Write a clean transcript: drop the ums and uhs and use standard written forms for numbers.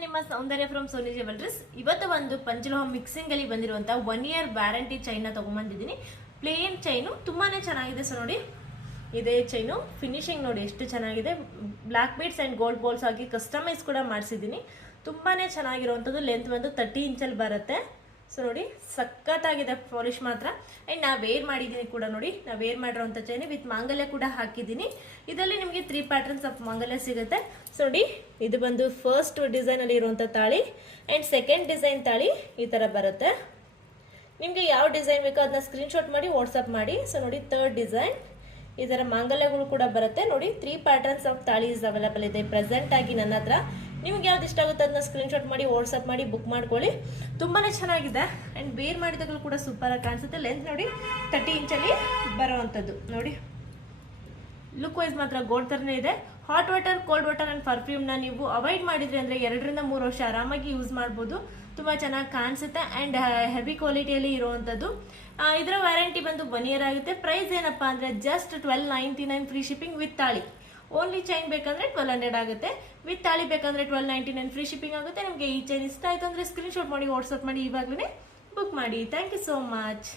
ನಿಮ್ಮ ಸೌಂದರ್ಯ from Sony jewelleries. ಇವತ್ತು ಒಂದು ಪಂಚಲೋಹ ಮಿಕ್ಸಿಂಗ್ ಅಲ್ಲಿ ಬಂದಿರುವಂತ 1 year ವ್ಯಾರಂಟಿ ಚೈನ್ ನ ತಗೊಂಡ್ಬಂದಿದ್ದೀನಿ. ಪ್ಲೇನ್ ಚೈನು ತುಂಬಾನೇ ಚೆನ್ನಾಗಿದೆ. ಸೊ ನೋಡಿ, ಇದೇ ಚೈನು ಫಿನಿಶಿಂಗ್ ನೋಡಿ ಎಷ್ಟು ಚೆನ್ನಾಗಿದೆ. Black beads and gold balls ಆಗಿ ಕಸ್ಟಮೈಸ್ ಕೂಡ ಮಾಡಿಸಿದ್ದೀನಿ. ತುಂಬಾನೇ ಚೆನ್ನಾಗಿರುವಂಥದ್ದು. ಲೆಂತ್ ಬಂದು 30 ಇಂಚಲ್ಲಿ ಬರುತ್ತೆ. ಸೊ ನೋಡಿ, ಸಖತ್ತಾಗಿದೆ ಪಾಲಿಶ್ ಮಾತ್ರ. ಆ್ಯಂಡ್ ನಾ ವೇರ್ ಮಾಡಿದ್ದೀನಿ ಕೂಡ ನೋಡಿ. ನಾ ವೇರ್ ಮಾಡಿರೋಂಥ ಚೈನ್ ವಿತ್ ಮಾಂಗಲ್ಯ ಕೂಡ ಹಾಕಿದ್ದೀನಿ. ಇದರಲ್ಲಿ ನಿಮಗೆ 3 ಪ್ಯಾಟರ್ನ್ಸ್ ಆಫ್ ಮಾಂಗಲ್ಯ ಸಿಗುತ್ತೆ. ಸೊ ನೋಡಿ, ಇದು ಬಂದು ಫಸ್ಟ್ ಡಿಸೈನ್ ಅಲ್ಲಿ ಇರುವಂಥ ತಾಳಿ ಆ್ಯಂಡ್ ಸೆಕೆಂಡ್ ಡಿಸೈನ್ ತಾಳಿ ಈ ಥರ ಬರುತ್ತೆ. ನಿಮಗೆ ಯಾವ ಡಿಸೈನ್ ಬೇಕೋ ಅದನ್ನ ಸ್ಕ್ರೀನ್ಶಾಟ್ ಮಾಡಿ ವಾಟ್ಸಪ್ ಮಾಡಿ. ಸೊ ನೋಡಿ, ಥರ್ಡ್ ಡಿಸೈನ್ ಈ ಥರ ಮಾಂಗಲ್ಯಗಳು ಕೂಡ ಬರುತ್ತೆ. ನೋಡಿ, 3 ಪ್ಯಾಟರ್ನ್ಸ್ ಆಫ್ ತಾಳಿ ಇಸ್ ಅವೈಲೇಬಲ್ ಇದೆ ಪ್ರೆಸೆಂಟ್ ಆಗಿ ನನ್ನ ಹತ್ರ. ನಿಮ್ಗೆ ಯಾವ್ದು ಇಷ್ಟ ಆಗುತ್ತೆ ಅದನ್ನ ಸ್ಕ್ರೀನ್ಶಾಟ್ ಮಾಡಿ ವಾಟ್ಸಪ್ ಮಾಡಿ ಬುಕ್ ಮಾಡ್ಕೊಳ್ಳಿ. ತುಂಬಾನೇ ಚೆನ್ನಾಗಿದೆ ಆ್ಯಂಡ್ ವೇರ್ ಮಾಡಿದಾಗಲೂ ಕೂಡ ಸೂಪರ್ ಆಗಿ ಕಾಣಿಸುತ್ತೆ. ಲೆಂತ್ ನೋಡಿ 30 ಇಂಚಲ್ಲಿ ಬರುವಂಥದ್ದು. ನೋಡಿ, ಲುಕ್ ವೈಸ್ ಮಾತ್ರ ಗೋಲ್ಡ್ ಥರನೇ ಇದೆ. Hot water, cold water and ಪರ್ಫ್ಯೂಮ್ನ ನೀವು ಅವಾಯ್ಡ್ ಮಾಡಿದ್ರಿ ಅಂದರೆ 2 ರಿಂದ 3 ವರ್ಷ ಆರಾಮಾಗಿ ಯೂಸ್ ಮಾಡ್ಬೋದು. ತುಂಬ ಚೆನ್ನಾಗಿ ಕಾಣಿಸುತ್ತೆ ಆ್ಯಂಡ್ ಹೆವಿ ಕ್ವಾಲಿಟಿಯಲ್ಲಿ ಇರುವಂಥದ್ದು. ಇದರ ವ್ಯಾರಂಟಿ ಬಂದು 1 year ಆಗುತ್ತೆ. ಪ್ರೈಸ್ ಏನಪ್ಪ ಅಂದರೆ ಜಸ್ಟ್ 1299 ಫ್ರೀ ಶಿಪ್ಪಿಂಗ್ ವಿತ್ ತಾಳಿ. ಓನ್ಲಿ ಚೈನ್ ಬೇಕಂದ್ರೆ 1200 ಆಗುತ್ತೆ. ವಿತ್ ತಾಳಿ ಬೇಕಂದ್ರೆ 1299 ಫ್ರೀ ಶಿಪ್ಪಿಂಗ್ ಆಗುತ್ತೆ. ನಿಮಗೆ ಈ ಚೈನ್ ಇಷ್ಟ ಆಯ್ತು ಅಂದರೆ ಸ್ಕ್ರೀನ್ಶಾಟ್ ಮಾಡಿ ವಾಟ್ಸಪ್ ಮಾಡಿ ಇವಾಗಲೇ ಬುಕ್ ಮಾಡಿ. Thank you so much.